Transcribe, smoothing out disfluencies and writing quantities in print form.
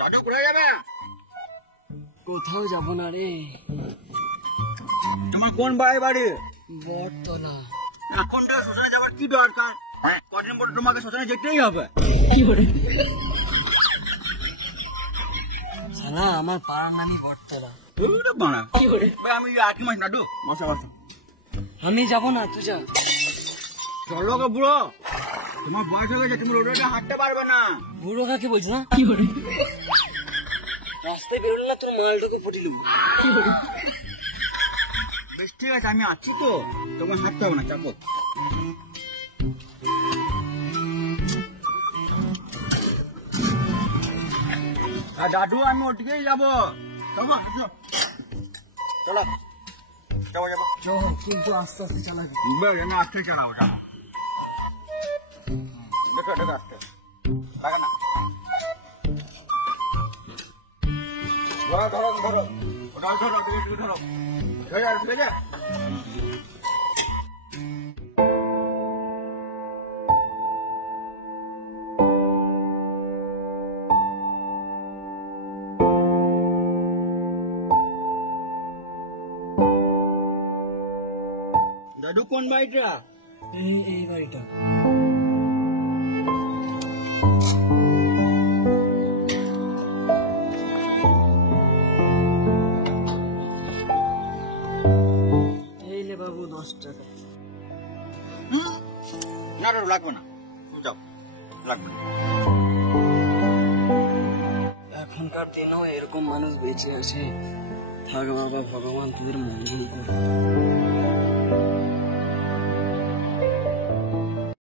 দাদু কোথায় যাবে? কোথাও যাব না রে। তোমার কোন বাড়ি? বটতলা। এখন তো শ্মশানে যাবার কি দরকার? কদিন পরে তোমাকে শ্মশানে যেতেই হবে। শালা আমার পাড়ার নামই বটতলা। আমি আটকে মাস দাদু বসা। আমি যাব না, তুই যা। চলো গো বুড়ো, তোমার বয়স হয়ে গেছে, তুমি রোডে হাঁটতে পারবে না। বুড়ো কাকে বলছি না? রাস্তায় বেরোলে না তোর মালটুকু পটি দেবো। বেশ ঠিক আছে, আমি আছি তো, তোমার হাঁটতে হবে না, চাপো। আর দাদু আমি ওদিকেই যাবো। চলো চলো যাবো যাবো। কিন্তু আস্তে আস্তে চালাবি। বেশ, আমি আস্তে চালাবো। দেখো দেখো আস্তে লাগা না। ধরো ধরো ধরো ধরো ধরো ধরো ধরো ঠিক আছে। দাদু কোন বাড়িটা? এই বাড়িটা। এই লে বাবু 10 টাকা। না দাদু লাগবে না, যাও লাগবে না। এখনকার দিনেও এরকম মানুষ বেঁচে আছে। থাক বাবা, ভগবান তোদের মঙ্গল করে।